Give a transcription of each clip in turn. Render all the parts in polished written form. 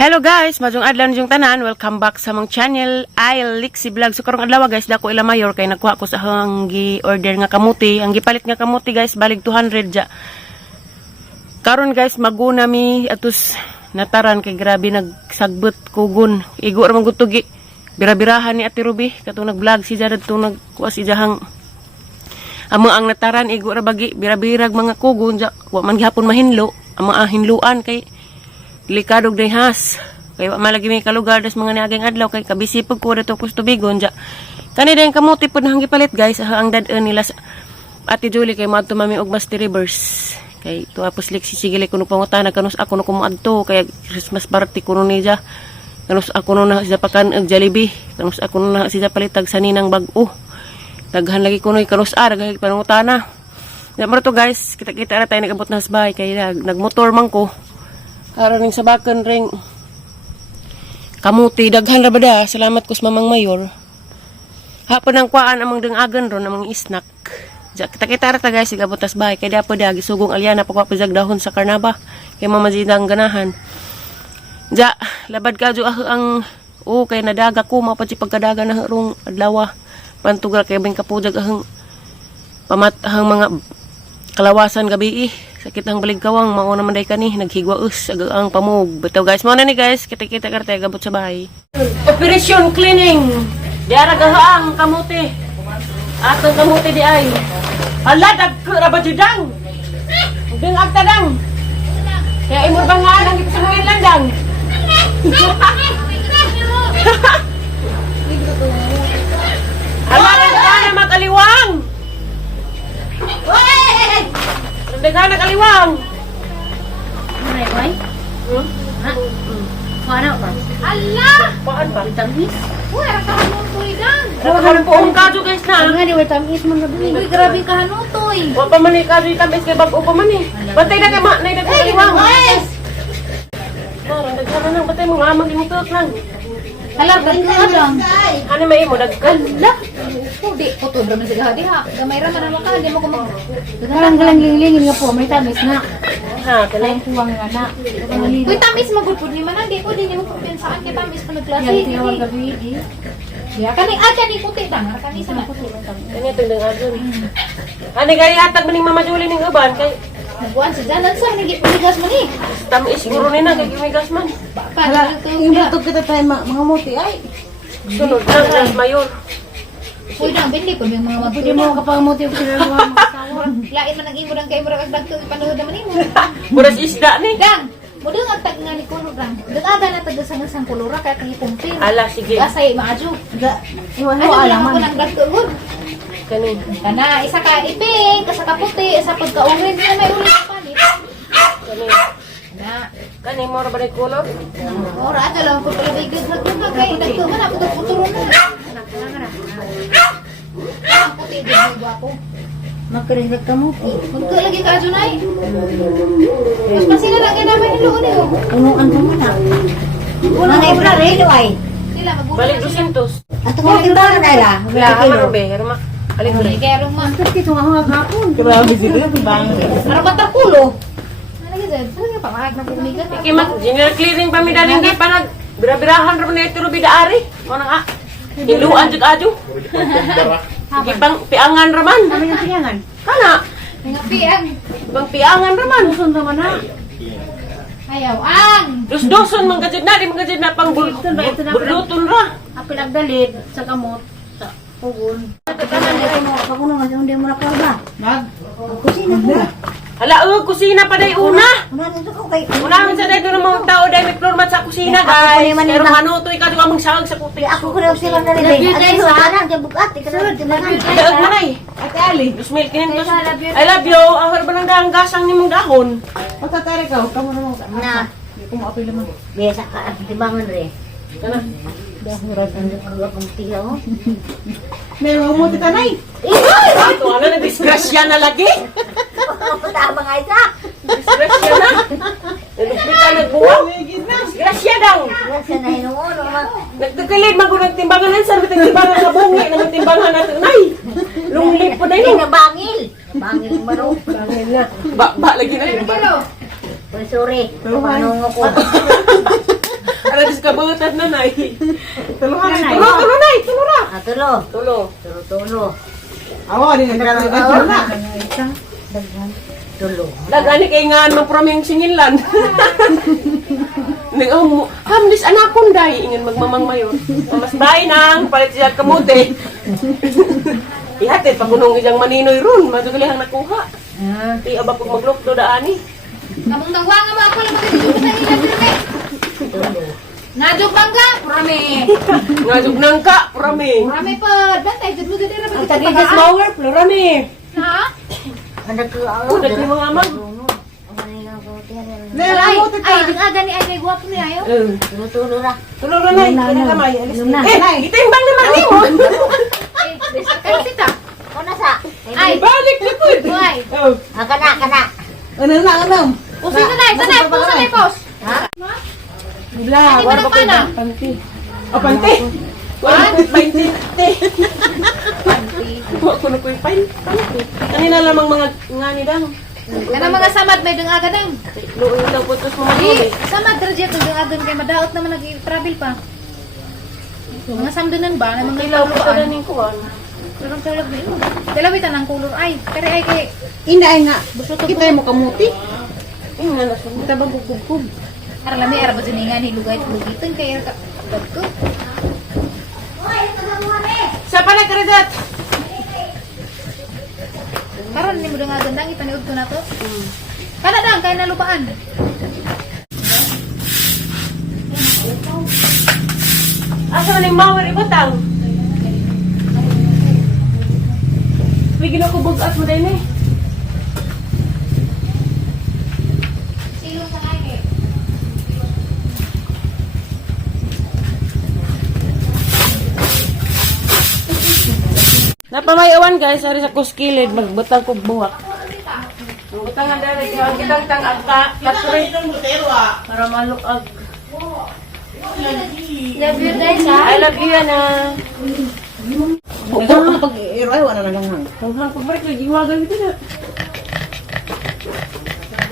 Hello guys, majong adlaw yung tanan. Welcome back sa mong channel, Lixie Vlog. So karong adlaw guys, dako ila mayor kay nagkuha ko sa hang gi-order nga kamuti. Ang gipalit nga kamuti guys, balig 200 ja. Karon guys, maguna mi atus nataran kay grabe nagsagbot kugon. Igo ra man gud tugi. Bira-birahan ni Ate Ruby katong nag-vlog si Jared tong nagkuha si jahang amo ang nataran igo ra bagi bira-birag mga kugon ja. Wa man gihapon mahinlo, amo ang hinluan kay likadog dehas kay malagi may kalugar das mga niaging adlaw kay kabisipog ko dito kustubigon ja kani din kamuti pud nang gipalit guys ang dad-an nila sa Ate Julie kay maadto mami og Master Rivers kay tuapos lik sisigili kuno pangutana kanus ako no kumadto kay Christmas party kuno ni ja kanus ako no na siya pakan og Jollibee kanus ako no na siya palitag sa ninang bag-o daghan lagi kuno kanus daghan pangutana ya to guys kita-kita ra tayo nagabot na hasbay kay nagmotor man ko aron ning sabakan ring kamuti daghan ra bada salamat kus mamang mayor hapon ang kuan amang dengagan ron amang snack ja kita ra ta guys igabutas bahay kay dapo da gisugong alyana pagwa pajag dahon sa karnaba kay mamajidang ganahan ja labad ka jo ang kay nadaga ko mapad si pagkadaga na rong adlaw pantugal kay bing kapujag ang pamatahang mga kalawasan gabi sakit ang baligkawang mao naman day kani naghigwaus ang pamug bitaw guys mo na ni guys kita karte gabot sa bahay operation cleaning diara gahaang kamuti atong kamuti di ay hala dagko ra ba judang ding agtadang kaya imur bangan ang ipasangin landang hala na makaliwang Daghan na kaliwang. Ano ba? Ha? Paano ba? Allah! Paan ba? Tamis? Uy, kahanutoy dan. Nakahanan po ang kadyo guys na. Nga di, tamis man gabi. Uy, grabe kahanutoy. Wa pa man ni kadyo tamis kay bag-o pa man eh. Bantay na kay ma, nay kaliwang. Parang daghan na batay mo nga magimutot lang. Hala, galing ka lang. Ano may imo daghan? Hala. Di, puto bro man sa di ha. Gamay ra man ang di mo ko mag. Galang lingin nga po, may tamis na. Ha, kanay Kuwang nga na. Uy, tamis magudpud ni man di ko din mo kumpensaan kay tamis pa nagklase. Yan tinawag gabi di. Ya kani ni puti tang, kani sa puti tang. Kani tindang adon. Ani gay hatag maning Mama Julie ning uban kay buwan sa dalan sa nigas man ni. tamis guro ni na kay gimigas man. Hala, Imbutog kita tayo mga muti ay. Sunod lang mayor. uy dang bindi ko yung mga Pwede mo kapag muti yung pinagawa mo asawa. lain man ang imo dang kay murag dagto ipanood naman nimo. Buras isda ni. Dang, mudeng ang tag nga ni kuno dang. Dagada na tag sa ngasang kulura kay kay kumpir. Ala sige. Gasay maadyo. Iwan Ano mo lang alaman. ako nang dagto gud. Kani. Kana isa ka iping, isa ka puti, isa pud ka orange na may ulit pa ni. Kani. Na, Kani mo ra ba ni kulor? ora ato lang ko pala bigod sa kuno kay dagto man ako puturo na. Ang puti gud gwapo. Magkarinig ka muti. Magkalagi ka adunay. Mas pasila lang kay naman hiluon niyo. Unuan ka mo na. Mga ibra relo ay. Sila magbuo. Balik 200. Ato mo tindahan na nila. Wala ka marobe, harma. Alin mo. Kaya ruma. Ang sakit yung mga gapon. Grabe sila, bang. Para matakulo. Ano ka Ano pa mahag na pumigat. Kimat, general clearing pa mi daling di pa nag bira-birahan ra ni ito rubi daari. Mo na nga. Hiluan jud adyo. Sige pang piangan ra man. Ano yung tingangan? Kana, Nga piang. pang piangan ra man. Susun naman na. Ayaw ang. Dos-doson man gajud na, di man gajud na pang buluton ra. Apil agdalid sa kamot. Sa pugon. Kakuno nga hindi mo nakalba. Nag? Kusina ko. Hala, kusina pa day una. Una nito ko kay. Unahan sa day doon mga tao day may floor mat sa kusina guys. Pero ano to ikaw duwa mong sagag sa puti. Ako ko raw sila na rin. Ay, sa kanan, kay bukat. Ikaw tinangan. Daag manay. Ate Ali, 2,500. I love you. Ahar ba lang gasang ni mong dahon? Matatari ka, kamu naman ka. Na. Kung maapil naman. Biasa ka timbangan re. Kana. Dahurat ang akong tiyaw. May umuti tanay. Ito ano na disgrasya na lagi. Tama nga isa. Disgrasya na. Nalupita nagbuwang. Disgrasya daw. Wala na hinuon. Nagkakilid magunang timbangan sa timbangan sa bungi na timbangan na tunay. Lunglip po na yun. Bangil. Bangil maro. Bangil na. Ba lagi na yun. Sorry. Paano ko? nanay. Tulungan Nanay. na. Tulo, nay. Tulo ra. Tulo. Tulo. Tulo. Awa, di na Isa. Daghan. Tulo. Dagani kay nga nang praming singilan. Ning hamlis anakon day ingon magmamang mayor. Mas bay nang palit siya kamote. Ihatid pagunong ijang maninoy ron, madugalihang nakuha. Ti aba pag maglukdo daani. Kamong tangwa nga mo ako lang magiging sa ilang pirme. Tulo. Nadog bangga, prame. Ngadug nangka, prami. Prame pa, dantay jud mo gid ra Ang tagi just mower, plurami. Ha? Ano ko? Udak ni mga amag. Ay, ay, di nga gani ay gwapo ni ayo. Tulo ra. Tulo ra nay, kinakamay. Yun na. Itimbang naman nimo. Ay, kan kita. Ano sa? Ay, Balik na pud. buhay. Oh. Kana. Ano na, ano? Pusin na nay, sanay, pusin na pos. Bila, Hindi mo na pana. panti. O panti. Wala panti. Wa ko na koy pain. Kanina lamang mga ngani dang. Kana mga samad may dungaga dang. Luoy daw putos mo Di, maguli. samad ra jud dungagan kay madaot naman nag-travel pa. Mga samdunan ba na mga Ilaw ko tuluan. sa ning kuwan. Tulog tulog na yun. Dalawitan ang kulor ay. Kaya ay kay Inday nga. Kita mo kamuti. Inga na sa Tabang kukub. aralami ara ba siningan hilugay lugitan kay ka ko. Sa panay karedat. Karon ni mo dungagan dang ipaniud ko na to. Kana dang kay nalupaan. Asa man ning mower ibutang? Bigyan ako bugat mo din eh. Silong sa kay. Napamayawan guys, ari sa kuskilid magbutang ko buwak. Magbutang nga dali ko kitang tang agka katri para maluag. Love you guys ha. I love you na. Ito pag iroy, wala na lang. Ang pagbalik lagi wagal gitu na.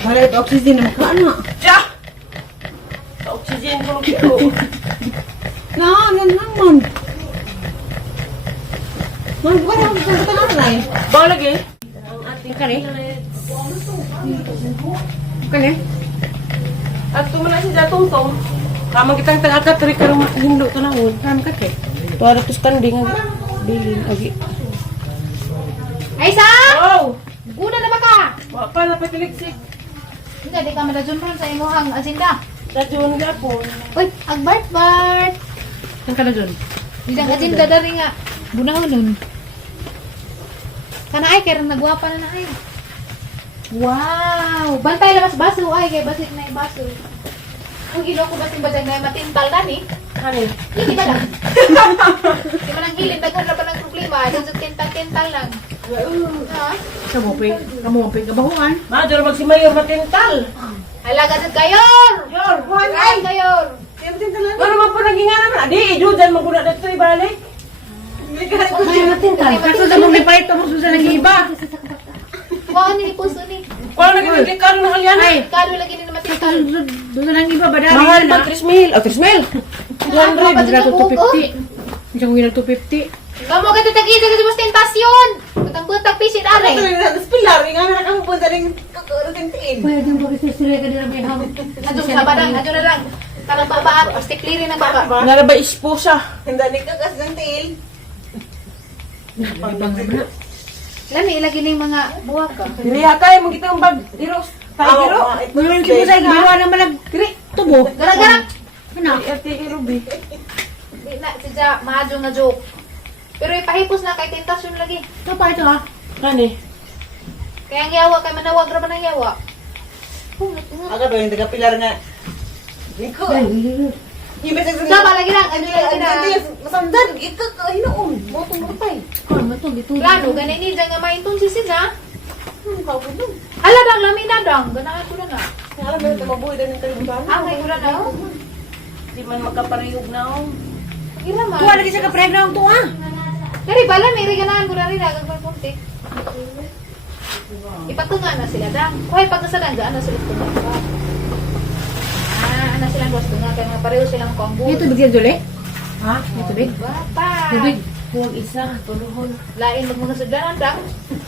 Wala ito oxygen na makana. Ja. Sa oxygen ko kito. Ano naman? Wala ako sa tangan na eh. Bawa lagi. Ang ating kani. Kani? At tumala si Jatungtong. Kamang kitang tang agka tri karong hindo tanawon. Kam ka te. Tuwa tus kanding ang bilin agi. Ay sa! Oh, Una na ba ka? wa pa na patiliksik. Hindi di ka madajun ron sa imong agenda. Sa June gapon. Uy, agbart bart. Saan ka na dun? Bilang agenda dari nga. Bunahon nun. Kana ay kaya nagwapa na na ay. Wow! Bantay labas baso ay kay basik na baso. Kung ilo ko basing badang na matintal na ni. Kani. Hindi ba lang? Di man ang hilin daghan na ba ng problema? Dun sa tintal-tintal lang. Ha? Kamupi, kabahuan. Maduro magsimayor matintal. Halaga sa kayor! Yor, kuhan Ay, kayor! Ano man po naging nga naman? Adi, idudan maguna na ito ibalik. Ay, matintal. Kaso sa mong lipay ito mo susa ng iba. Kuha ni puso ni. Kung naging naglikaro ng alyan. Ay, Kalo lagi ni matintal. doon ng iba ba dali Mahal na? pag 3,000. O, 3,000. 200, hindi ko 250. Hindi ko ginag 250. Kamu ka tagita kasi mas tentasyon. Butang-butang pisit are. Pilar, nga na kang punta rin kakurutintiin. Pwede mo kasi sila ka nila may hawak. Adun sa badang, adun na lang. Karang babaan, pasti clearing ng baba. Nga ba isposa? Hindi ni kagas ng tiil. Lami, ilagay na yung mga buwag ka. Diliha kayo, mong kitang bag. Iros. Tayo, iro. Ngayon ko sa ginawa na malag tubo. Gara-gara. Ano? Ate, irubi. Di na, sidya, mahadyo na joke. Pero ipahipos na kay tentasyon lagi. Ito pa ito ha. Kani. Kaya ang yawa, kay manawag ra ba ng yawa? Aga ba yung taga-pilar nga? Iko. Ibig sa Sama lagi lang, ano lagi na. masandan, ito ka hinoon. Motong matay. Plano, ganun ni dyan nga maintong si sidya. Hala dang, lami na dang. Ganahan ko na na. Alam mo ito mabuhay din ng kalibutan. Angay ko na na. Di man magkaparihog na ako. Ira man. Kuha lagi sa ka-pregnant to ah. Dari bala, may ganahan ko na rin. Agad punti. Ipatunga na sila dang. Kuhay pag nasadang, gaan na sulit ko na. Ah, na silang gusto nga kaya nga pareho silang combo. Ito bigyan Juli? Ha? Ito big? Bata. Tubig. Huwag isa, tuluhon. Lain mag mga sudlanan dang.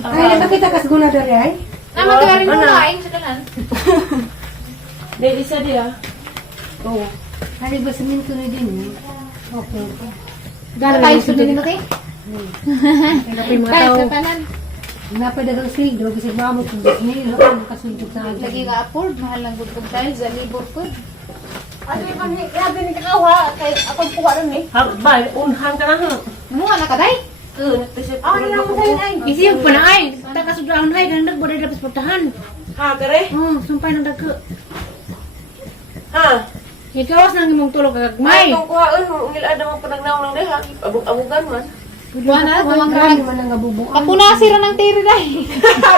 Ay, nakita kas guna dari ay. Naman galing mo lain sudlanan. May isa dia. Oo. Hari ba semento ni din? Okay. Tayo sudlanan mo kay. Kapay mga Tayo tao. sa tanan. Napadagang sildo kasi mamot kung ini lang kasuntok sa akin. Lagi ka afford mahal lang gud kog dahil sa libor ko. Ano man ni grabe ni kakawa kay akong kuha ron eh. Habay, unhan ka na ha. Mo na ka day. Ano na mo dai ay. Isi yung panay. Taka sudahan ay nang nagboday dapat portahan. Ha, kare? Oh, sumpay nang dagko. Ha? Ikawas nang imong tulog May. kagmay. Kung kuhaan mo, ungil adam ang panagnaw ng deha. Abog-abogan man. Kuha na kuwang Grabe rag. man ang gabubuan. Kapunasi ra ng tiri day.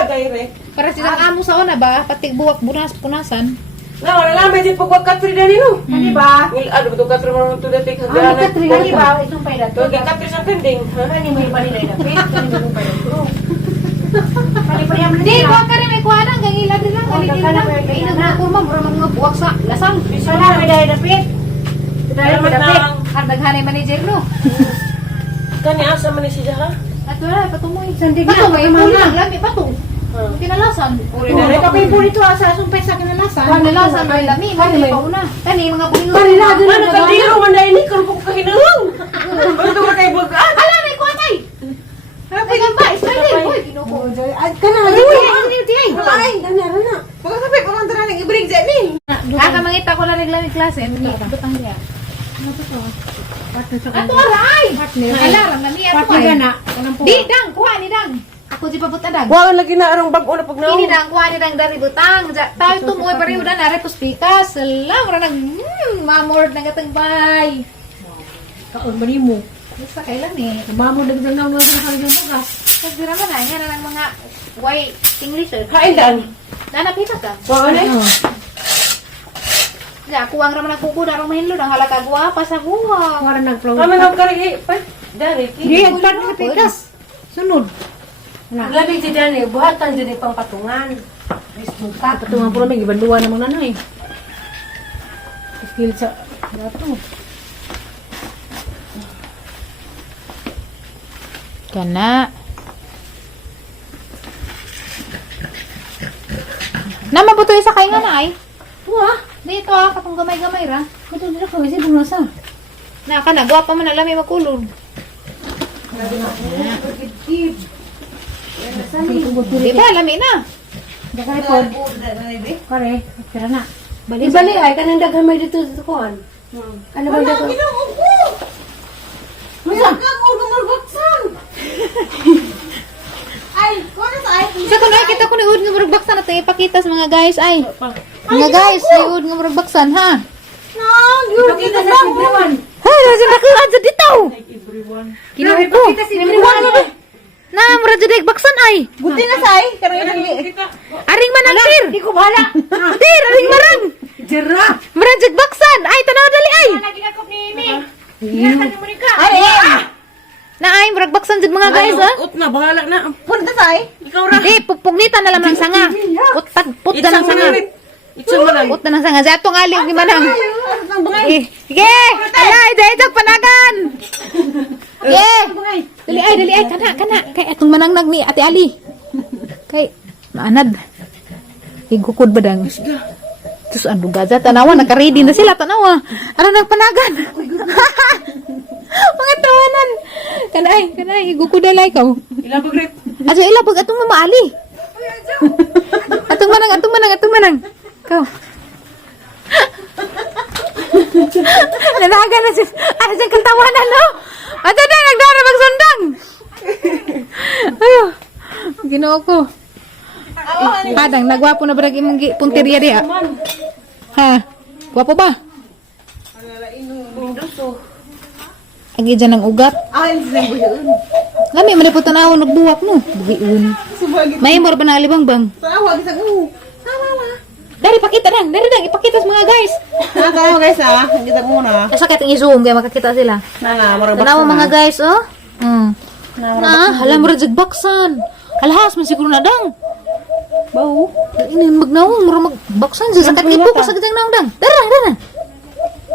Kayre. Para silang amo sa una ba pati buwak punasan. Na, wala lang, may di pagwag-katri na nino. Ano ba? Ungil adam, ito katri mo ito dati Ano kagana. ka tri ba itong pay dato? Ito, katri sa pending. Ha? Kani may bali dai dapit, kani mo pay dato. Kani pa yaman Di ko ka rin may kuha na gangila din lang galit din lang. Kay nagkurma mura mga buwak sa lasang. Wala may dai dapit. Dai mo dapit. Ang daghanay manager no. Kani asa man ni siya ha? At wala patumoy. Sandig Pato may na puli lang lami pato. Kinalasan. Uri Oh, na rin. kapay po dito asa sumpay sa kinalasan. Kinalasan may lami may pauna. Kani mga bulingon. Kanila dun Ano ka diro man dahil ni kung ko kahinang. Ano ito ka kay bagaan? Ala may kuha tay. Ay gamba, isay boy ginuko. Ay kana nga di. Ay, kana na. Pagkasabay pa man tanan ibrig dyan ni. Kaka mangita ko lang naglamig klase. Butang niya. Partner sa Ato aray. Partner. Alarang na niya ato Partner ay. gana. Walang po. Di dang kuha ni dang. Ako di pa butadag. Wala lagi na arang bag-o na pagnaw. Ini dang kuha ni dang dari butang. Tayo tumoy pareho na nare puspikas. Salam ra nag mamord na gatagbay. Kaon ba nimo? Basta kailan eh. Mamo dagdag na sa kanyang bugas. Kasi naman na, yan na ng mga white English. Kain daan. Nanapita ka. So ano eh? Ya, kuwang raman ang kukuda rong mahinlo ang halaka guwapa sa buha. Wala nagplaw. Kami nang kari pa. Dari. Di partner sa pikas. Sunod. Na. Labi di dani, buhatan di pang patungan. Bismuka. Patungan po may gibanduan ng mga nanay. Skill sa dato. Kana. Nama buto isa kay nga na ay. Wah, Dito ah, katong gamay-gamay ra. kato dira ko si bunasa. Na kana guwapa man alami makulog. Di ba alami na? Daka report. Kare, tira na. Bali ay kanang daghan may dito sa kuan. Ano ba dito? Sa kuno ay kita ko ni ud nga murag baksan nato ipakita sa mga guys ay. Mga guys, ni ud nga murag baksan ha. Pakita sa everyone. Hay, rajin na kayo adto dito. Kinuha ko. Pakita sa everyone. Na murag jud baksan ay. Buti na say. Aring manang sir. Di ko bahala. Sir, aring marang. Jira. Murag jud baksan. Ay tanaw dali ay. Ay, Na ay murag baksan jud mga guys ha. Ut na, bahala na. punta say. Ikaw ra. Di pupugnitan na lamang sanga. Put da ng sanga. Itso mo lang. Put na ng sanga. Sa atong aliw ni manang. Sige. Alay, dayjak panagan. Sige. Dali ay kana. Kay atong manang nagni Ate Ali. Kay maanad. Igukod ba dang? Terus ando gaza tanawa naka-ready na sila tanawa. Ara nagpanagan. Mga tawanan. Kanay igukudalay ka. Ilang bagret. Aja ilapag atong mama Ali. Atong manang. Kau. Nanaga na si ano siyang katawanan no? Ato na nagdara magsundang. Ayun. Ginoo ko. Padang nagwapo na barag imong punteriya diha. Ha? Gwapo ba? Agi dyan ng ugat. Lami, manipot na ako nagbuwak no. Bugiun. May mor ba na alibangbang? Dari, pakita lang. Dari, ipakita sa mga guys. Tanaw guys ah. Kita muna. Asa kahit i-zoom kaya makakita sila. Nana, mura Tanawa mga guys, oh. Hala mo rin baksan. Alahas, man siguro na dang. Bau. Ini magnawang, mura magbaksan. Sa kat ipo ko sa gitang naong dang. Dara.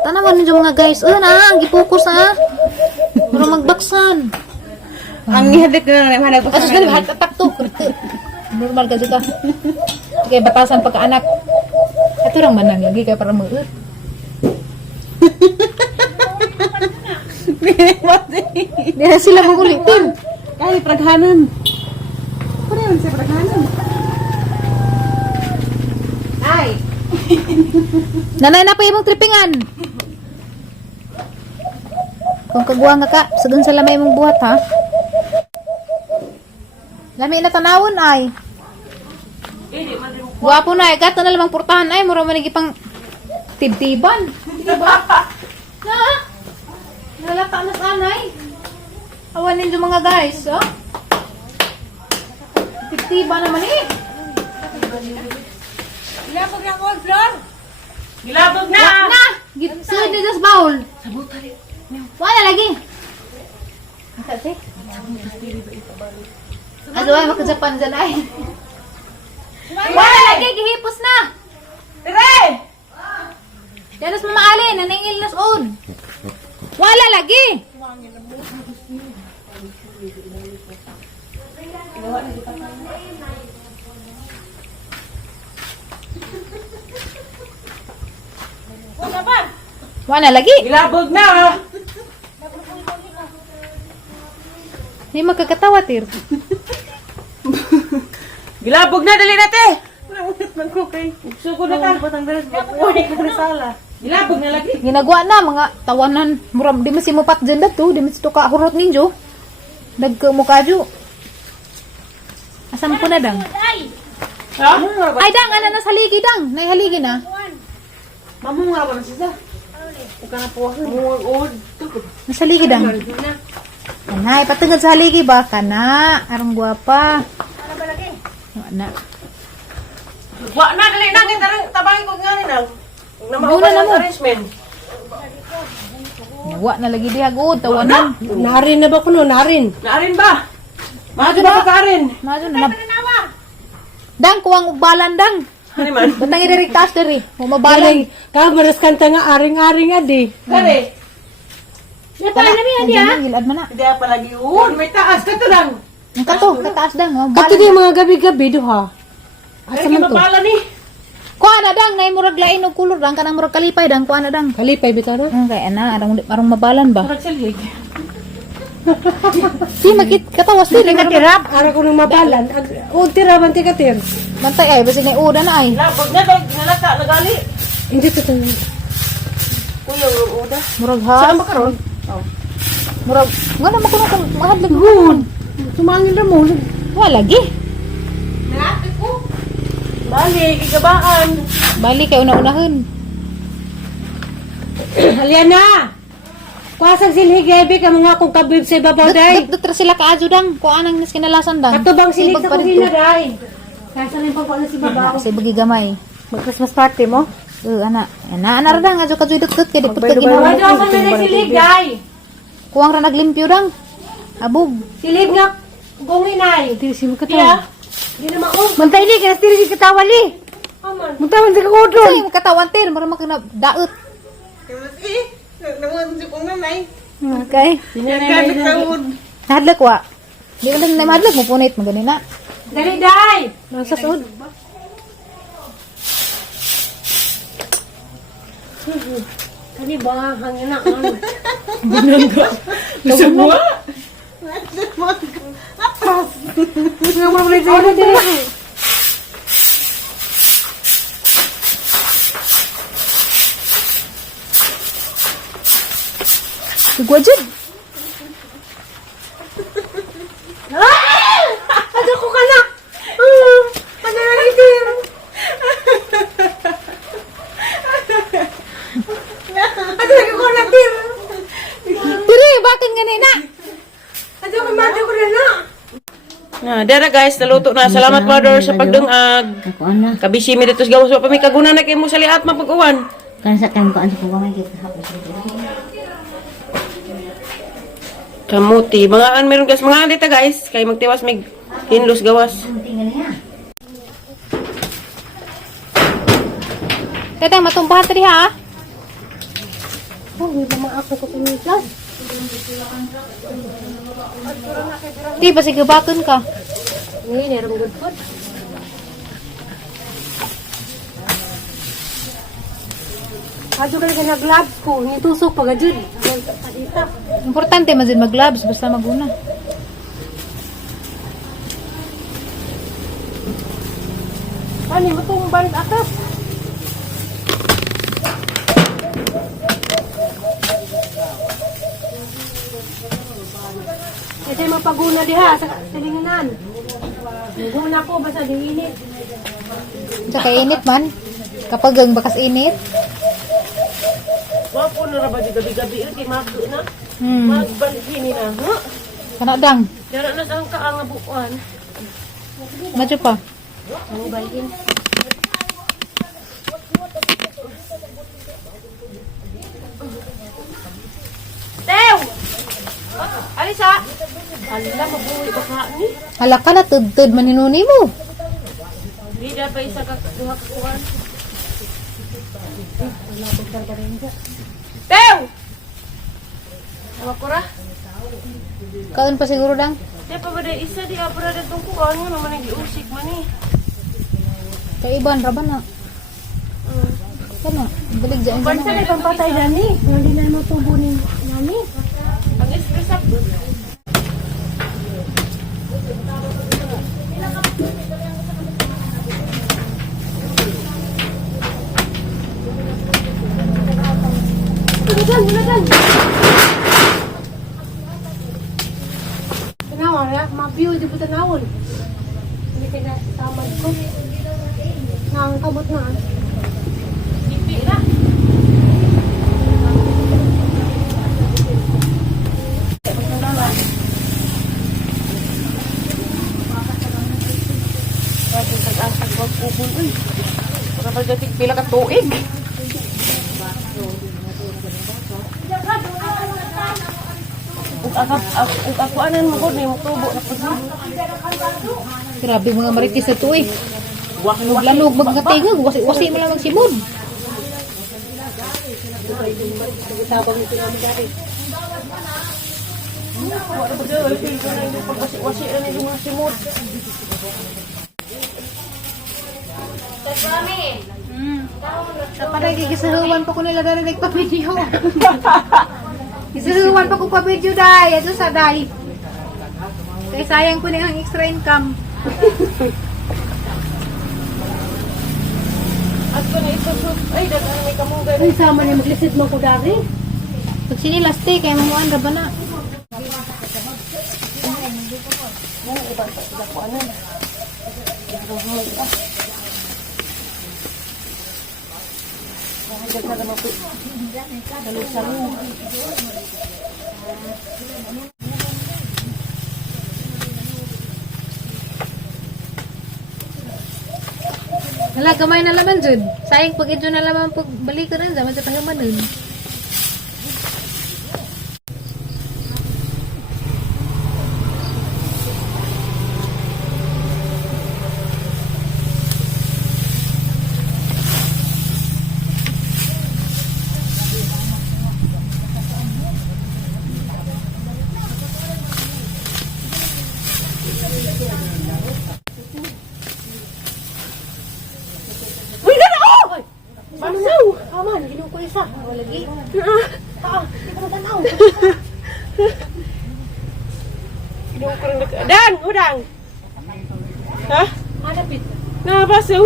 Tanaman ninyo mga guys. Na, gipokus na. Mura magbaksan. Ang ihadik na lang, hanap Asus dali hat tatak to. Normal ka juga. Kaya batasan pagkaanak. Ito lang manang lagi kaya para meueut. Dia sila magulitin. Kali praghanan. Ano yun sa praghanan? Ay! Nanay na pa imong tripingan. Kung kagwa nga ka, sagun sa lamay mong buhat ha. Lami na tanawon ay. Guwapo na, gato na lamang portahan ay, mura manigi pang tibtiban. Diba? Ha? Nalata na sa anay. Awan ninyo mga guys, oh. Tibtiban naman eh. Ilabog na mo, Flor! Gilabog na! Na! Sunod nito sa bowl. Wala lagi. Kasi? Ano ay makajapan dyan ay. Wala lagi, gihipos na. Tire! Danos mamaali, naningil nas on. Wala lagi. Wala lagi. Gilabog na! Hindi magkakatawa, Tir. Gilabog na, dali nate! Naunit man ko kay. Suko na ta! Batang dalas, babuhay ka na sala. Gilabog na lagi! Ginagawa na, mga tawanan. Muram, di masimupat dyan na to. Di masito ka hurot ninyo. Nagkamukadyo. Asan po na, Dang? Ha? Ay, Dang, ano na sa haligi, Dang? Naihaligi na. Mamong nga ba na siya? Huwag ka na po ako. Muwag-uod. Nasa haligi, Dang. Kanay, patungod sa haligi ba? Kana, arang guwapa. Ano ba lagi? Wala. Wa na, dali na! Tabangin ko nga nila! Muna na mo. Arrangement! Nawa na lagi diha, good. Tawanan. Narin na ba kuno? Narin. Naarin ba? Mahal ba ka rin? Maso na. Dang, kuwang ugbalan, Dang. Ano man? Batang i-recast diri. Mabalan. Ka maras kanta nga aring-aring adi. Kare! Napala na miya diha. Gilad man na. Hindi pa lagi yun! May taas ka to lang! Ang kato, kataas, Dang. Kato di mga gabi-gabi duha. Ay, Asa man to? mabala ni! Kuha na, Dang. Ngay murag lain og kulor, Dang. Kanang murag kalipay, Dang. Kuha na, Dang. Kalipay bitaw na. Kaya na, arang mabalan ba? Murag silhig. Si, katawas diri. Tirap, ara ko nang mabalan. O tiraban ti katir. Bantay ay, basi na uda na ay. Labog na daw, ginalata, nagali. Hindi to to. Kuya, uda. Murag ha. Saan ba karon? Murag, nga naman ko na kung mahadlag good. Tumangin na mo. Wala lagi. Bali, gigabaan. Bali kay una-unahon. Aliana. Kuasang silhigebe ka mga kung kabib sa ibabaw day. Dutro sila kaadyo, Dang. Kuha nang nas kinalasan, Dang. Katubang silig sa Ibag pa kusina dito. day. Kasa na yung pagpala si babaw. Kasi bagi gamay. Mag-Christmas party mo? Ana. Ana ra, Dang. Adyo kadyo dutut kay dipot ka Wala ginawa. daw ka na silig, day. Kuwang ra naglimpyo, Dang. Abog. Silid nga. Gunginay. Tiri si mo Kaya, Di na mao. Mantay ni kasi tiri si katawali. Muntawan si kakodron. Kasi yung katawan, Tir. Marama ka na daot. Okay. Hadlag wa. Di ka na mahadlag mo punit mo ganun na. Dali day. Nasa sud. Kani ba hangin na ano? Semua? Nga mo ulit sa diri. Igwajid. Ada ko kana. Ano na ni dir? Ada ko na dir. Tiri, bakit ganina? Ada ko mati ko na. Dara guys, naluto na. Salamat mother sa pagdungag. Ako na. Kabisi mi dito sa gawas pa mi kaguna na kay mo sa liat mapag-uwan. Kan sa kan ko ang sa pagawin kita hapon. Kamuti. Mga meron guys, mga dito guys. Kay magtiwas mig hinlos gawas. Tingnan niya. Teteng, matumbahan tadi ha. Oh, may mga ako ko tumigas. Di, pasigabakon ka. Ngayon, meron good food. Kadyo ka na nag-gloves ko, nitusok pa gadyan. Padita. Importante man din mag-gloves basta maguna. Ano, matong balik atas. Kasi mapaguna diha sa silinganan. Guna ko basta diinit. Tsaka init man. Kapag ang bakas init. Wapo na ra ba di gabi-gabi kay magdo na. Hmm. Magbalhin na, ha? Kanadang. Dara na sang ka ang bukuan. Medyo pa. Ang balhin. Tew! Alisa! Alila, mabuhi ba ka ni? Hala ka na, tudtud maninuni mo. Di na pa isa ka duha ka kuhan. Tew! Awa ko ra? Kaon pa siguro dang. Di pa ba day isa di abra na itong kuhan nga naman ang giusik man eh. Kaiban, raba na. Kana, balik dyan. Sa may pampatay nani. Hindi na mo tubunin nani. Ang stress up. Hulagan. Tanawan na, ma-view di po tanawon. Hindi kaya tamad ko. Nakakabot na. Ipi na. Bakit nag-asag ko kubon uy. Para pagdating pila ka tuig. Ug ako anan mo ko ni mo tubo na pud. Grabe mga marites na to eh. Huwag lanog magkatingog. Wasi mo lang magsimod. Wala ba daw feel ko na yung pagwasi-wasi na yung mga simot. Napaday, gigisahuan pa ko nila dahil nagpa-video. Gisahuan pa ko pa-video dahil. Ito sa dahil. Kaya sayang ko na yung extra income. At ko na ito ay dagan may kamungay. Ay, sama niya mag-lisit mo ko dari. Pag sinilasti, kaya mamuan raba na. Hala, gamay na laman, Jud. Sayang pag ito na laman pag balik ko rin, zaman sa pahimanin. Uy, gana oh! Basaw! Kaman, ginuko isa. Wala lagi. Di ko matanaw. Ginawa ko rin Dan! Udang! Ha? Hanapit. Na, basaw?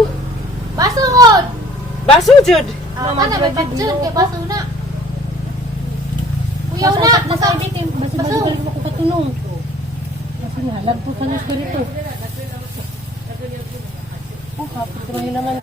Basod! Basaw, Jud! Ano, may pagdun, kaya basod na. Kuyaw na, Nasa bitim. Basi balik mo ko katunong. Kasi nga, lagpo sa news ko dito. Oh, kapit ko yun naman.